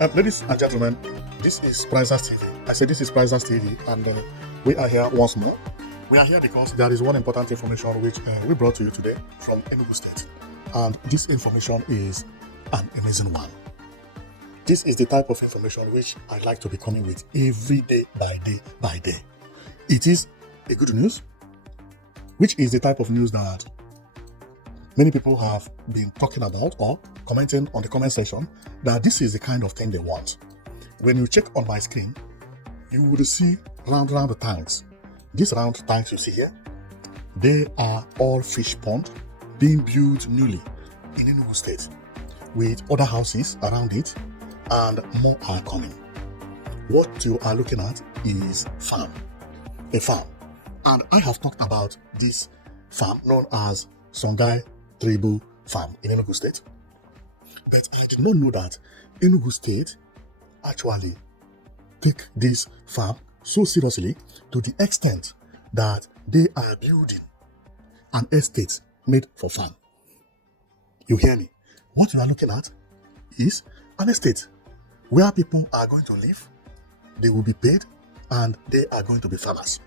Ladies and gentlemen, this is Prizers TV. I said this is Prizers TV, and we are here once more. We are here because there is one important information which we brought to you today from Enugu State, and this information is an amazing one. This is the type of information which I like to be coming with every day by day. It is a good news, which is the type of news that many people have been talking about or commenting on the comment section that this is the kind of thing they want. When you check on my screen, you will see round the tanks. These round tanks you see here, they are all fish pond being built newly in Enugu State with other houses around it, and more are coming. What you are looking at is a farm. And I have talked about this farm known as Songhai Tribal Farm in Enugu State. But I did not know that Enugu State actually take this farm so seriously to the extent that they are building an estate made for farm. You hear me? What you are looking at is an estate where people are going to live, they will be paid, and they are going to be farmers,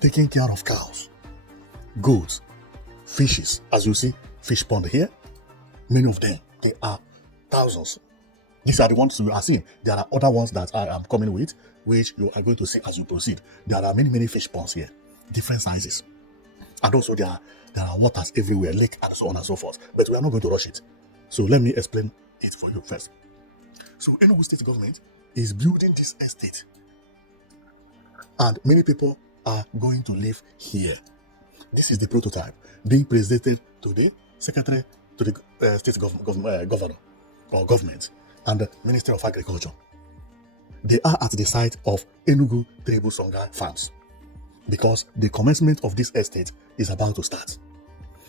taking care of cows, goats, fishes. As you see, fish pond here, many of them, they are thousands. These are the ones you are seeing. There are other ones that I am coming with, which you are going to see as you proceed. There are many fish ponds here, different sizes. And also there are waters everywhere, lake and so on and so forth. But we are not going to rush it. So let me explain it for you first. So Enugu State government is building this estate, and many people are going to live here. This is the prototype being presented to the secretary to the state governor or government and the Ministry of Agriculture. They are at the site of Enugu Tribal Songhai farms because the commencement of this estate is about to start.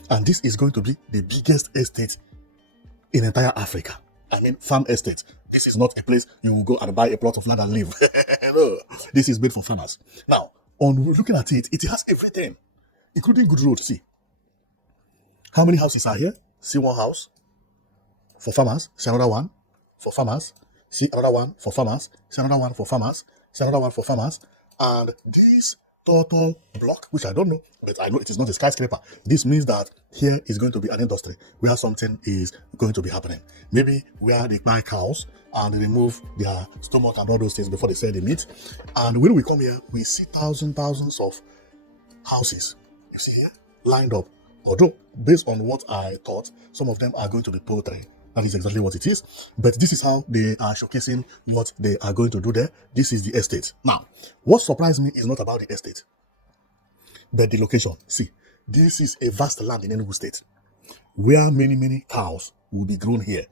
And this is going to be the biggest estate in entire Africa. I mean, farm estate. This is not a place you will go and buy a plot of land and live. No, this is made for farmers. Now, on looking at it, it has everything, including good roads. See, how many houses are here? See one house for farmers, see another one for farmers, see another one for farmers, see another one for farmers, see another one for farmers, and this total block, which I don't know, but I know it is not a skyscraper. This means that here is going to be an industry where something is going to be happening. Maybe where they buy cows and they remove their stomach and all those things before they sell the meat. And when we come here, we see thousands of houses. You see here, lined up. Although, based on what I thought, some of them are going to be poultry. That is exactly what it is. But this is how they are showcasing what they are going to do there. This is the estate. Now, what surprised me is not about the estate, but the location. See, this is a vast land in Enugu State where many cows will be grown here,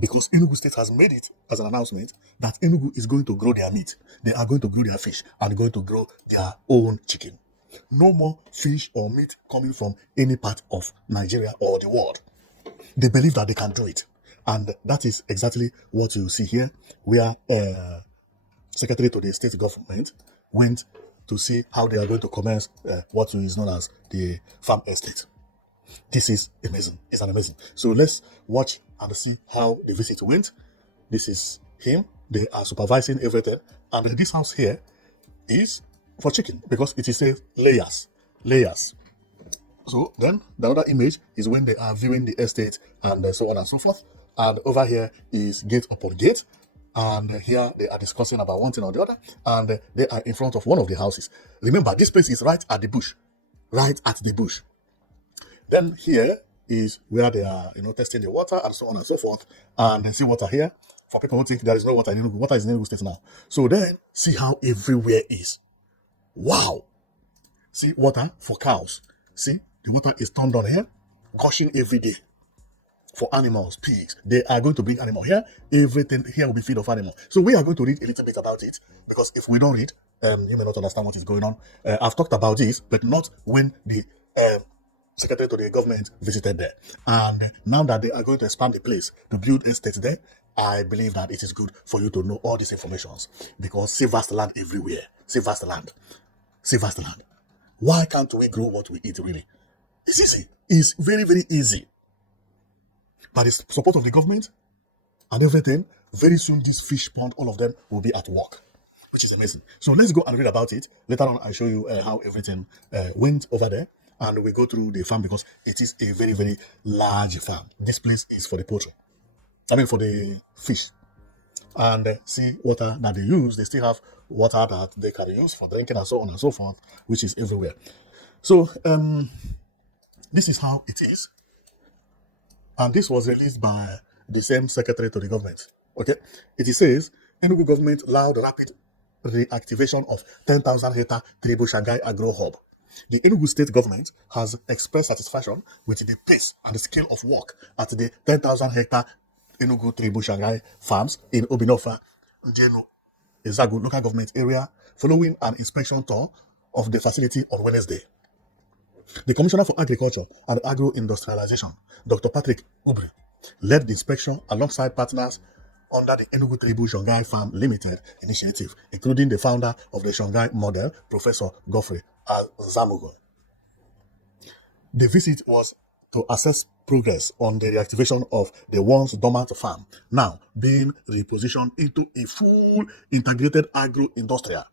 because Enugu State has made it as an announcement that Enugu is going to grow their meat. They are going to grow their fish and going to grow their own chicken. No more fish or meat coming from any part of Nigeria or the world. They believe that they can do it. And that is exactly what you see here, where Secretary to the state government went to see how they are going to commence what is known as the farm estate. This is amazing. It's an amazing. So let's watch and see how the visit went. This is him. They are supervising everything. And this house here is for chicken because it is a layers. So then the other image is when they are viewing the estate and so on and so forth. And over here is gate upon gate. And here they are discussing about one thing or the other. And they are in front of one of the houses. Remember, this place is right at the bush. Then here is where they are, testing the water and so on and so forth. And then see water here. For people who think there is no water in Enugu, water is in Enugu State now. So then see how everywhere is. Wow. See water for cows. See, the water is turned on here, gushing every day. For animals, pigs, they are going to bring animal here. Everything here will be feed of animal. So we are going to read a little bit about it, because if we don't read, you may not understand what is going on. I've talked about this, but not when the secretary to the government visited there. And now that they are going to expand the place to build estates there, I believe that it is good for you to know all these informations, because see vast land everywhere. See vast land. Why can't we grow what we eat really? It's easy. It's very easy. By the support of the government and everything, Very soon, this fish pond, all of them will be at work, which is amazing. So let's go and read about it. Later on, I'll show you how everything went over there. And we go through the farm because it is a very, very large farm. This place is for the poultry. I mean, for the fish. And see water that they use. They still have water that they can use for drinking and so on and so forth, which is everywhere. So this is how it is. And this was released by the same secretary to the government. Okay, it says Enugu government allowed rapid reactivation of 10,000 hectare Tribu Songhai agro hub. The Enugu State government has expressed satisfaction with the pace and the scale of work at the 10,000 hectare Enugu Tribu Songhai farms in Obinofa, Njeno, Ezagu local government area following an inspection tour of the facility on Wednesday. The Commissioner for Agriculture and Agro-Industrialization, Dr. Patrick Ubri, led the inspection alongside partners under the Enugu Tribu Songhai Farm Limited initiative, including the founder of the Songhai model, Professor Godfrey Azamugo. The visit was to assess progress on the reactivation of the once dormant farm, now being repositioned into a full integrated agro-industrial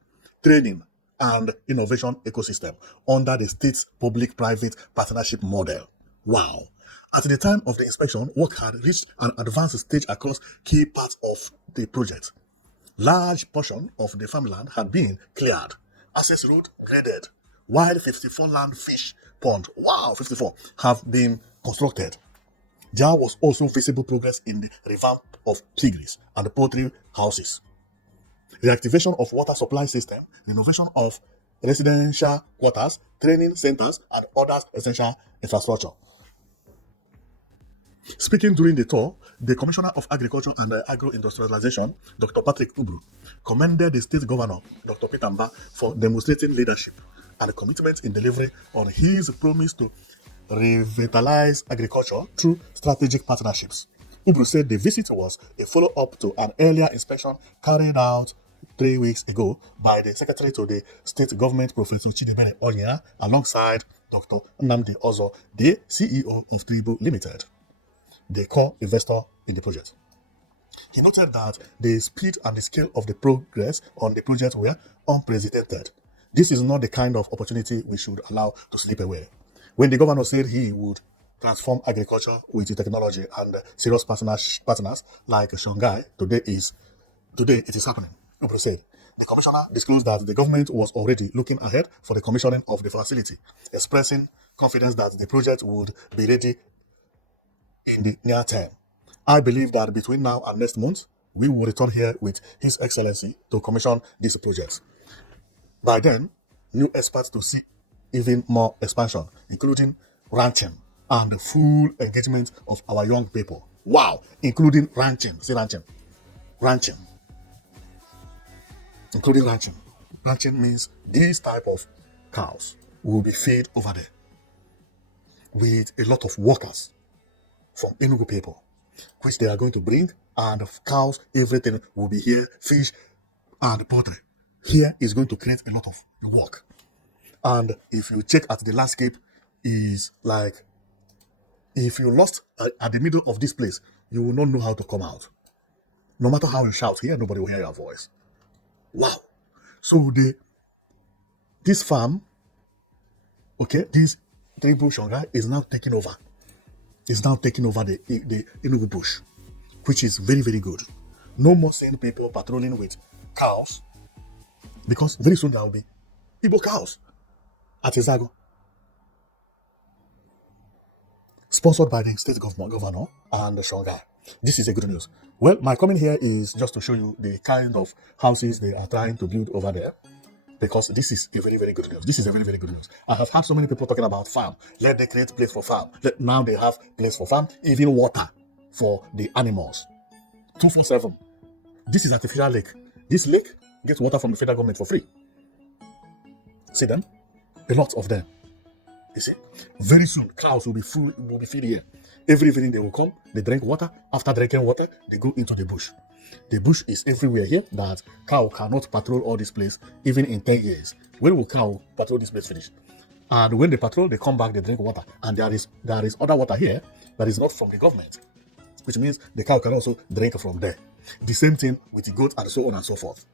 training and innovation ecosystem under the state's public-private partnership model. Wow. At the time of the inspection, work had reached an advanced stage across key parts of the project. Large portion of the farmland had been cleared, access road graded, while 54 land fish pond, 54, have been constructed. There was also visible progress in the revamp of piggeries and poultry houses, reactivation of water supply system, renovation of residential quarters, training centers, and other essential infrastructure. Speaking during the tour, the Commissioner of Agriculture and Agro-Industrialization, Dr. Patrick Ubru, commended the state governor, Dr. Peter Mba, for demonstrating leadership and commitment in delivery on his promise to revitalize agriculture through strategic partnerships. Ubru said the visit was a follow-up to an earlier inspection carried out 3 weeks ago by the Secretary to the State Government, Professor Chidebere Onya, alongside Dr. Nnamdi Ozo, the CEO of Tribu Limited, the core investor in the project. He noted that the speed and the scale of the progress on the project were unprecedented. This is not the kind of opportunity we should allow to slip away. When the governor said he would transform agriculture with technology and serious partners like Songhai, today it is happening. Ubro said. The commissioner disclosed that the government was already looking ahead for the commissioning of the facility, expressing confidence that the project would be ready in the near term. I believe that between now and next month, we will return here with His Excellency to commission these projects. By then, new experts to see even more expansion, including ranching and the full engagement of our young people. Wow! Including ranching. See ranching. Ranching. Including ranching. Ranching means these type of cows will be fed over there with a lot of workers from Enugu people, which they are going to bring, and cows, everything will be here, fish and poultry. Here is going to create a lot of work. And if you check at the landscape, is like, if you lost at the middle of this place, you will not know how to come out. No matter how you shout here, nobody will hear your voice. Wow. So this farm, okay, this Tribu Songhai is now taking over. It's now taking over the Enugu bush, which is very, very good. No more seeing people patrolling with cows, because very soon there will be Igbo cows at Ezagu. Sponsored by the state governor and the Songhai. This is a good news. Well, my comment here is just to show you the kind of houses they are trying to build over there, because this is a very, very good news. This is a very, very good news. I have had so many people talking about farm. Let they create place for farm. Now they have place for farm, even water for the animals. 247. This is artificial lake. This lake gets water from the federal government for free. See them? A lot of them. You see? Very soon, cows will be fed here. Every evening they will come, they drink water. After drinking water, they go into the bush. The bush is everywhere here that cow cannot patrol all this place even in 10 years. When will cow patrol this place finish? And when they patrol, they come back, they drink water. And there is other water here that is not from the government, which means the cow can also drink from there. The same thing with the goat and so on and so forth.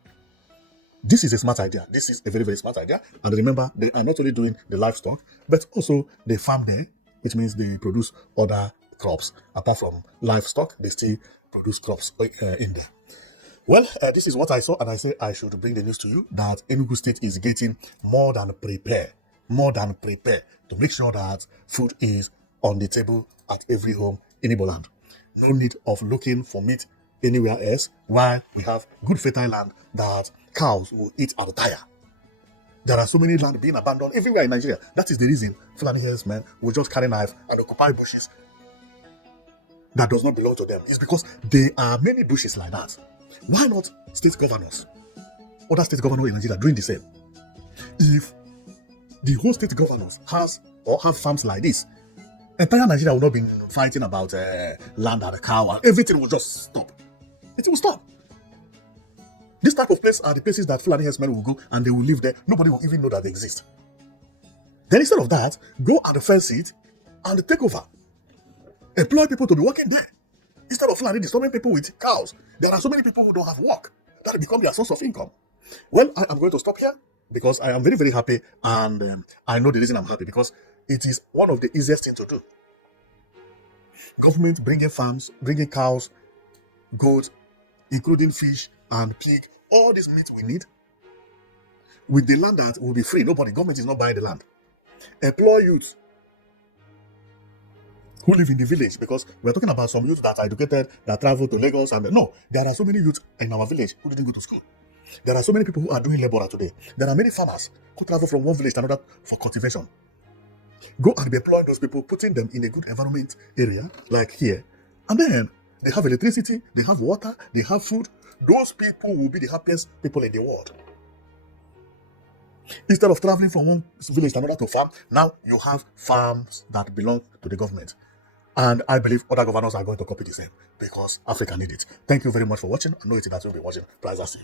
This is a smart idea. This is a very, very smart idea. And remember, they are not only doing the livestock, but also they farm there, which means they produce other crops. Apart from livestock, they still produce crops in there. Well, this is what I saw, and I say I should bring the news to you that Enugu State is getting more than prepared to make sure that food is on the table at every home in Igbo land. No need of looking for meat anywhere else, while we have good fertile land that cows will eat and retire. There are so many land being abandoned everywhere in Nigeria. That is the reason Fulani herdsmen will just carry knife and occupy bushes that does not belong to them. It's because there are many bushes like that. Why not state governors, other state governors in Nigeria doing the same? If the whole state governors has or have farms like this, entire Nigeria will not be fighting about land and cow, and everything will just stop. It will stop. This type of place are the places that Fulani herdsmen will go and they will live there. Nobody will even know that they exist. Then instead of that, go and fence it and take over. Employ people to be working there. Instead of Fulani disturbing people with cows, there are so many people who don't have work. That will become their source of income. Well, I am going to stop here because I am very, very happy, and I know the reason I'm happy, because it is one of the easiest things to do. Government bringing farms, bringing cows, goats, including fish and pig, all this meat we need, with the land that will be free. Government is not buying the land. Employ youth who live in the village, because we're talking about some youth that are educated, that travel to Lagos, and no, there are so many youth in our village who didn't go to school. There are so many people who are doing labor today. There are many farmers who travel from one village to another for cultivation. Go and employ those people, putting them in a good environment area like here, and then they have electricity, they have water, they have food. Those people will be the happiest people in the world. Instead of traveling from one village to another to farm, now you have farms that belong to the government. And I believe other governors are going to copy the same, because Africa needs it. Thank you very much for watching. I know it's that you'll be watching Prizes TV.